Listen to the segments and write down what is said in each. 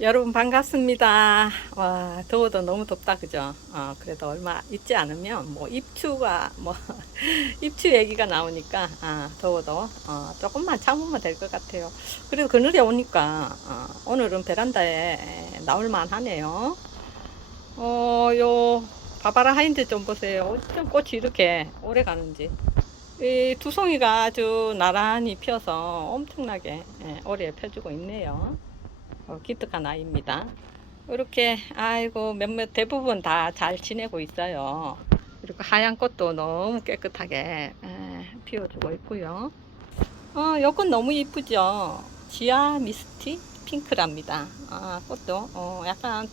여러분 반갑습니다. 와 더워도 너무 덥다 그죠? 어, 그래도 얼마 있지 않으면 뭐 입추가 뭐 입추 얘기가 나오니까 아, 더워도 어, 조금만 참으면 될 것 같아요. 그래도 그늘에 오니까 어, 오늘은 베란다에 나올만 하네요. 어, 요 바바라 하인드 좀 보세요. 어쩜 꽃이 이렇게 오래 가는지. 이 두송이가 아주 나란히 피어서 엄청나게 예, 오래 펴주고 있네요. 어, 기특한 아이입니다. 이렇게 아이고 몇몇 대부분 다 잘 지내고 있어요. 그리고 하얀 꽃도 너무 깨끗하게 에, 피워주고 있고요. 어, 요건 너무 이쁘죠. 지아 미스티 핑크랍니다. 아, 꽃도 어, 약간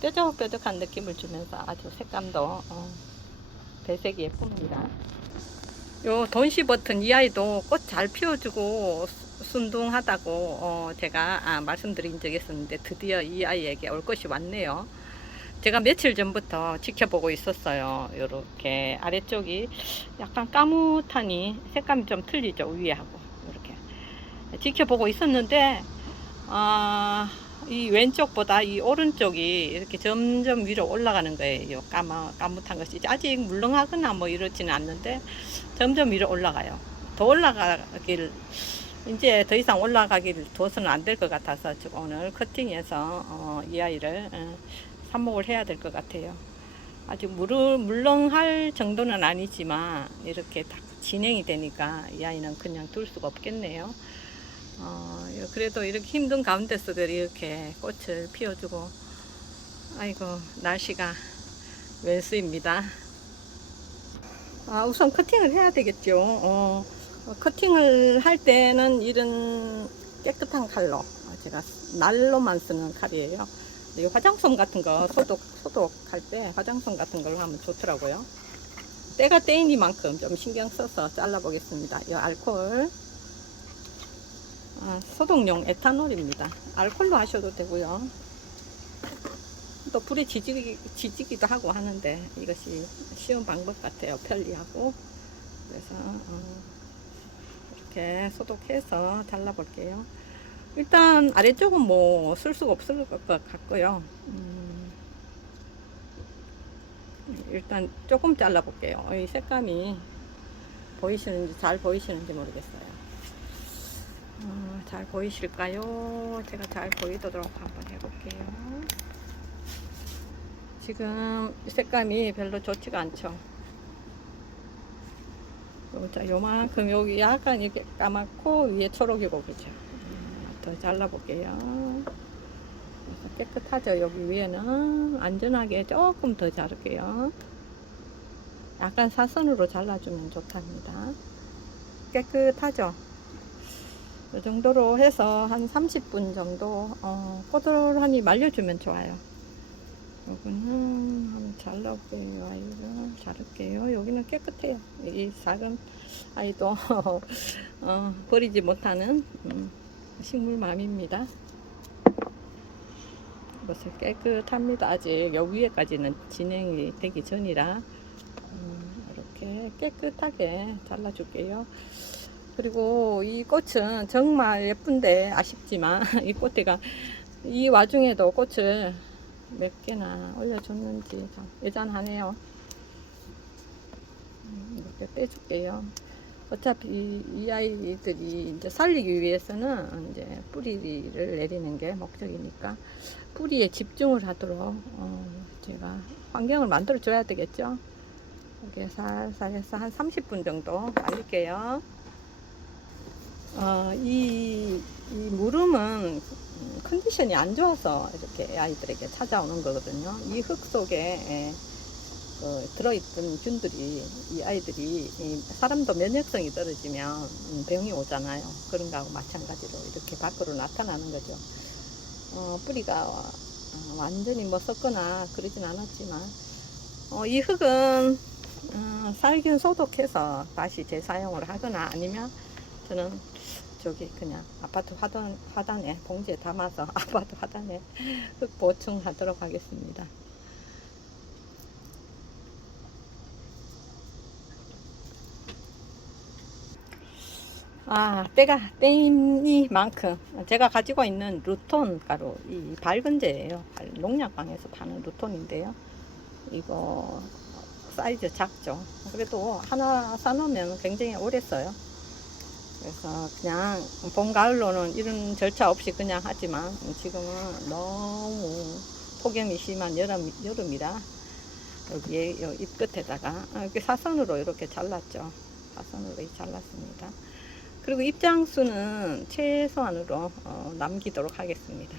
뾰족뾰족한 느낌을 주면서 아주 색감도 어, 배색이 예쁩니다. 요 돈시 버튼 이 아이도 꽃 잘 피워주고 순둥하다고 어, 제가 아, 말씀드린 적이 있었는데 드디어 이 아이에게 올 것이 왔네요. 제가 며칠 전부터 지켜보고 있었어요. 이렇게 아래쪽이 약간 까뭇하니 색감이 좀 틀리죠 위하고 이렇게 지켜보고 있었는데 아, 이 왼쪽보다 이 오른쪽이 이렇게 점점 위로 올라가는 거예요. 까마, 까뭇한 것이 아직 물렁하거나 뭐 이렇지는 않는데 점점 위로 올라가요. 더 올라가길 이제 더 이상 올라가기를 둬서는 안 될 것 같아서 오늘 커팅해서 어, 이 아이를 어, 삽목을 해야 될 것 같아요. 아직 물, 물렁할 정도는 아니지만 이렇게 다 진행이 되니까 이 아이는 그냥 둘 수가 없겠네요. 어, 그래도 이렇게 힘든 가운데서도 이렇게 꽃을 피워주고 아이고 날씨가 왼수입니다. 아, 우선 커팅을 해야 되겠죠. 어, 어, 커팅을 할 때는 이런 깨끗한 칼로 어, 제가 날로만 쓰는 칼이에요. 이 화장솜 같은 거 소독 소독할 때 화장솜 같은 걸로 하면 좋더라고요. 때가 때이니만큼 좀 신경 써서 잘라 보겠습니다. 이 알콜 아, 소독용 에탄올입니다. 알콜로 하셔도 되고요. 또 불에 지지기, 지지기도 하고 하는데 이것이 쉬운 방법 같아요. 편리하고 그래서 어, 이렇게 소독해서 잘라볼게요. 일단 아래쪽은 뭐 쓸 수가 없을 것 같고요. 음, 일단 조금 잘라볼게요. 이 색감이 보이시는지 잘 보이시는지 모르겠어요. 어, 잘 보이실까요? 제가 잘 보이도록 한번 해볼게요. 지금 색감이 별로 좋지가 않죠. 요- 자, 요만큼 여기 약간 이렇게 까맣고 위에 초록이고 그죠. 음, 더 잘라볼게요. 깨끗하죠. 여기 위에는 안전하게 조금 더 자를게요. 약간 사선으로 잘라주면 좋답니다. 깨끗하죠. 이 정도로 해서 한 30분 정도 어, 꼬들하니 말려주면 좋아요. 요거는 한번 잘라볼게요. 아이를 자를게요. 여기는 깨끗해요. 이 작은 아이도 어, 버리지 못하는 음, 식물맘입니다. 이것을 깨끗합니다. 아직 여 위에까지는 진행이 되기 전이라 음, 이렇게 깨끗하게 잘라줄게요. 그리고 이 꽃은 정말 예쁜데 아쉽지만 이 꽃대가 이 와중에도 꽃을 몇 개나 올려줬는지 참 여전하네요. 음, 이렇게 빼줄게요. 어차피 이, 이 아이들이 이제 살리기 위해서는 이제 뿌리를 내리는 게 목적이니까 뿌리에 집중을 하도록 어, 제가 환경을 만들어 줘야 되겠죠. 이렇게 살살 해서 한 30분 정도 말릴게요. 어, 이, 이 무름은 음, 컨디션이 안 좋아서 이렇게 아이들에게 찾아오는 거거든요. 이 흙 속에 에, 어, 들어있던 균들이 이 아이들이 이 사람도 면역성이 떨어지면 음, 병이 오잖아요. 그런 거하고 마찬가지로 이렇게 밖으로 나타나는 거죠. 어, 뿌리가 어, 완전히 뭐 썩거나 그러진 않았지만 어, 이 흙은 어, 살균 소독해서 다시 재사용을 하거나 아니면 저는 저기 그냥 아파트 화단, 화단에 봉지에 담아서 아파트 화단에 흙 보충하도록 하겠습니다. 아, 때가 때이만큼 제가 가지고 있는 루톤 가루, 이 밝은제예요. 농약방에서 파는 루톤인데요. 이거 사이즈 작죠. 그래도 하나 사놓으면 굉장히 오래 써요. 그래서 그냥 봄, 가을로는 이런 절차 없이 그냥 하지만 지금은 너무 폭염이 심한 여름, 여름이라 여기에 요잎 끝에다가 아, 사선으로 이렇게 잘랐죠. 사선으로 잘랐습니다. 그리고 입장수는 최소한으로 어, 남기도록 하겠습니다.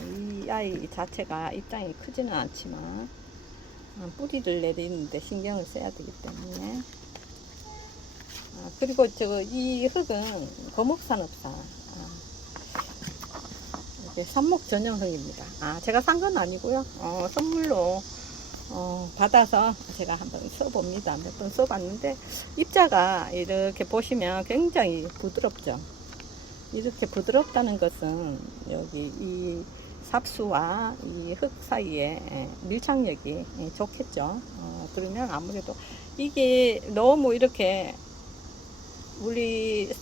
이렇게 이 아이 자체가 입장이 크지는 않지만 어, 뿌리를 내리는데 신경을 써야 되기 때문에 아, 그리고 저 이 흙은 거목산업사 아, 이게 삽목 전용 흙입니다. 아 제가 산 건 아니고요. 어, 선물로 어, 받아서 제가 한번 써봅니다. 몇 번 써봤는데 입자가 이렇게 보시면 굉장히 부드럽죠. 이렇게 부드럽다는 것은 여기 이 삽수와 이 흙 사이에 예, 밀착력이 예, 좋겠죠. 어, 그러면 아무래도 이게 너무 이렇게 우리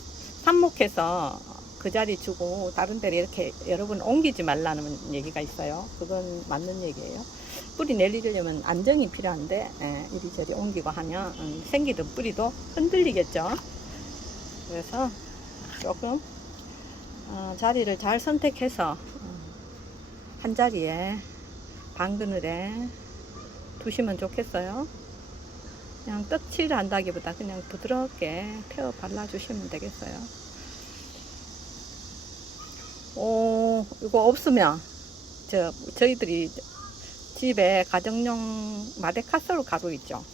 삽목해서 그 자리 주고 다른 데로 이렇게 여러분 옮기지 말라는 얘기가 있어요. 그건 맞는 얘기예요. 뿌리 내리려면 안정이 필요한데 예, 이리저리 옮기고 하면 음, 생기던 뿌리도 흔들리겠죠. 그래서 조금 어, 자리를 잘 선택해서 어, 한 자리에 방 그늘에 두시면 좋겠어요. 그냥 떡칠 한다기보다 그냥 부드럽게 펴 발라주시면 되겠어요. 오, 이거 없으면 저 저희들이 집에 가정용 마데카솔 가루 있죠.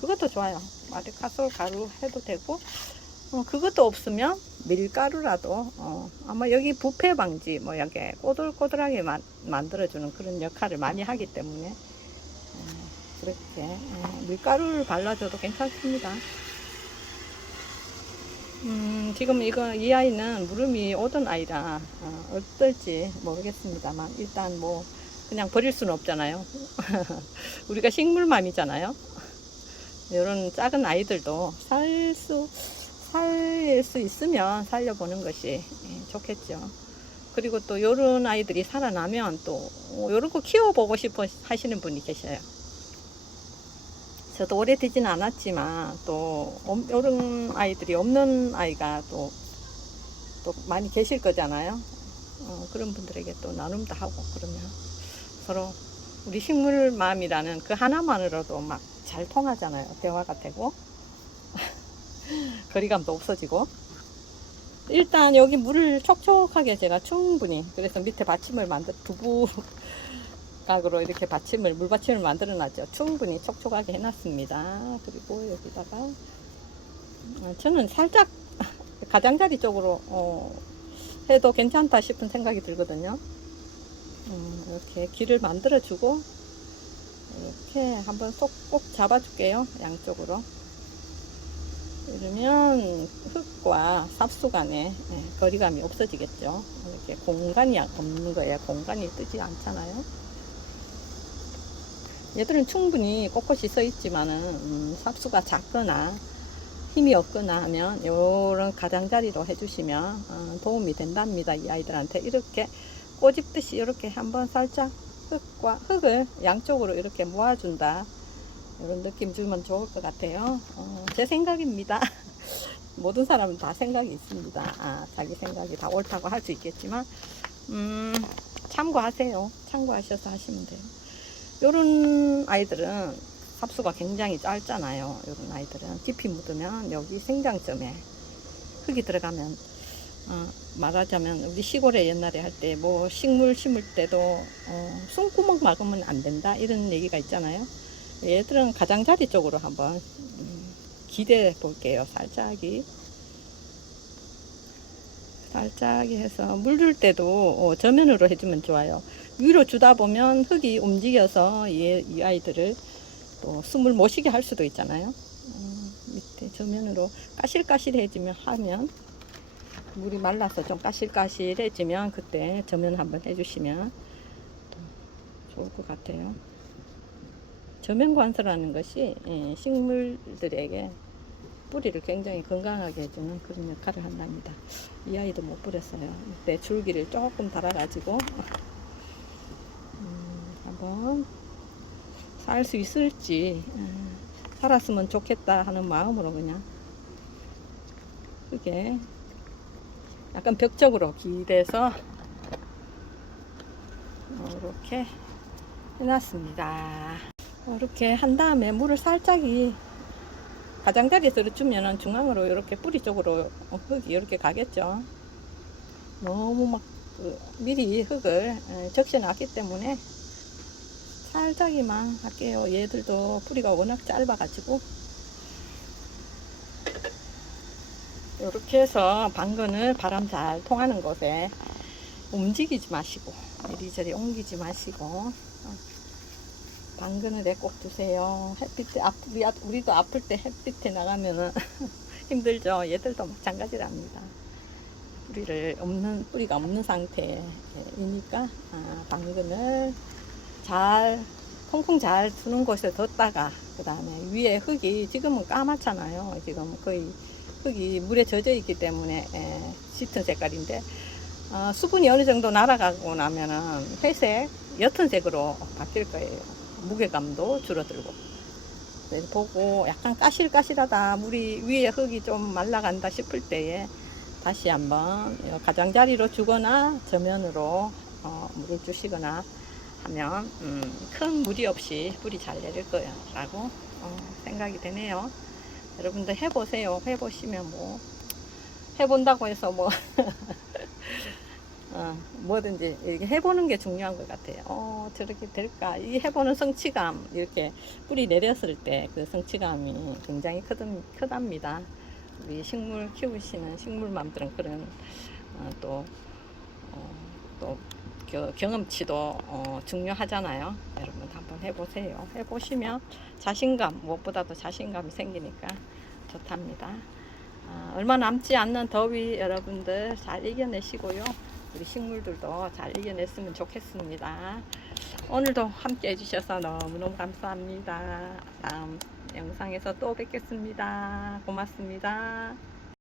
그것도 좋아요. 마데카솔 가루 해도 되고, 어, 그것도 없으면 밀가루라도, 어, 아마 여기 부패 방지, 뭐, 이렇게 꼬들꼬들하게 만, 만들어주는 그런 역할을 많이 하기 때문에, 어, 그렇게, 어, 밀가루를 발라줘도 괜찮습니다. 음, 지금 이거, 이 아이는 무름이 오던 아이라, 어, 어떨지 모르겠습니다만, 일단 뭐, 그냥 버릴 수는 없잖아요. 우리가 식물맘이잖아요. 이런 작은 아이들도 살 수, 살 수 있으면 살려보는 것이 예, 좋겠죠. 그리고 또 이런 아이들이 살아나면 또 이런 거 키워보고 싶어 하시는 분이 계셔요. 저도 오래되진 않았지만 또 이런 아이들이 없는 아이가 또, 또 많이 계실 거잖아요. 어, 그런 분들에게 또 나눔도 하고 그러면 서로 우리 식물 마음이라는 그 하나만으로도 막 잘 통하잖아요. 대화가 되고 거리감도 없어지고 일단 여기 물을 촉촉하게 제가 충분히 그래서 밑에 받침을 만들 두부 각으로 이렇게 받침을 물 받침을 만들어 놨죠. 충분히 촉촉하게 해놨습니다. 그리고 여기다가 어, 저는 살짝 가장자리 쪽으로 어, 해도 괜찮다 싶은 생각이 들거든요. 음, 이렇게 길을 만들어 주고 이렇게 한번 쏙 꼭 잡아 줄게요 양쪽으로 이러면 흙과 삽수 간에 예, 거리감이 없어지겠죠 이렇게 공간이 없는 거예요 공간이 뜨지 않잖아요 얘들은 충분히 꼿꼿이 서 있지만은 음, 삽수가 작거나 힘이 없거나 하면 이런 가장자리로 해주시면 어, 도움이 된답니다 이 아이들한테 이렇게 꼬집듯이 이렇게 한번 살짝 흙과 흙을 양쪽으로 이렇게 모아준다. 이런 느낌 주면 좋을 것 같아요. 어, 제 생각입니다. 모든 사람은 다 생각이 있습니다. 아, 자기 생각이 다 옳다고 할 수 있겠지만, 음, 참고하세요. 참고하셔서 하시면 돼요. 요런 아이들은 삽수가 굉장히 짧잖아요. 요런 아이들은 깊이 묻으면 여기 생장점에 흙이 들어가면 어, 말하자면 우리 시골에 옛날에 할 때 뭐 식물 심을 때도 어, 숨구멍 막으면 안 된다 이런 얘기가 있잖아요. 얘들은 가장자리 쪽으로 한번 음, 기대해 볼게요. 살짝이 살짝이 해서 물 줄 때도 어, 저면으로 해주면 좋아요. 위로 주다 보면 흙이 움직여서 이, 이 아이들을 또 숨을 못 쉬게 할 수도 있잖아요. 어, 밑에 저면으로 까실까실해지면 하면 물이 말라서 좀 까실까실해지면 그때 저면 한번 해주시면 또 좋을 것 같아요. 저면 관수라는 것이 예, 식물들에게 뿌리를 굉장히 건강하게 해주는 그런 역할을 한답니다. 이 아이도 못 뿌렸어요. 이때 줄기를 조금 달아가지고 음, 한번 살 수 있을지 음, 살았으면 좋겠다 하는 마음으로 그냥 그게 약간 벽적으로 기대서 이렇게 해놨습니다. 이렇게 한 다음에 물을 살짝이 가장자리에서 주면은 중앙으로 이렇게 뿌리 쪽으로 흙이 이렇게 가겠죠. 너무 막그 미리 흙을 에, 적셔놨기 때문에 살짝이만 할게요. 얘들도 뿌리가 워낙 짧아가지고 이렇게 해서 방근을 바람 잘 통하는 곳에 움직이지 마시고 이리저리 옮기지 마시고 어, 방근을 꼭 두세요. 햇빛에 우리도 아플 때 햇빛에 나가면은 힘들죠. 얘들도 마찬가지랍니다. 뿌리를 없는 뿌리가 없는 상태이니까 아, 방근을 잘 콩콩 잘 두는 곳에 뒀다가 그 다음에 위에 흙이 지금은 까맣잖아요. 지금 거의 흙이 물에 젖어 있기 때문에 에, 짙은 색깔인데 어, 수분이 어느 정도 날아가고 나면은 회색, 옅은 색으로 바뀔 거예요. 무게감도 줄어들고. 네, 보고 약간 까실까실하다, 물이 위에 흙이 좀 말라간다 싶을 때에 다시 한번 가장자리로 주거나 저면으로 어, 물을 주시거나 하면 음, 큰 무리 없이 뿌리 잘 내릴 거라고 어, 생각이 되네요. 여러분들 해보세요. 해보시면 뭐 해본다고 해서 뭐 어, 뭐든지 이렇게 해보는 게 중요한 것 같아요. 어, 저렇게 될까? 이 해보는 성취감, 이렇게 뿌리 내렸을 때 그 성취감이 굉장히 크든, 크답니다. 우리 식물 키우시는 식물맘들은 그런 어, 또, 어, 또 겨- 경험치도 어, 중요하잖아요. 여러분 한번 해보세요. 해보시면 자신감, 무엇보다도 자신감이 생기니까 좋답니다. 아, 얼마 남지 않는 더위 여러분들 잘 이겨내시고요. 우리 식물들도 잘 이겨냈으면 좋겠습니다. 오늘도 함께 해주셔서 너무너무 감사합니다. 다음 영상에서 또 뵙겠습니다. 고맙습니다.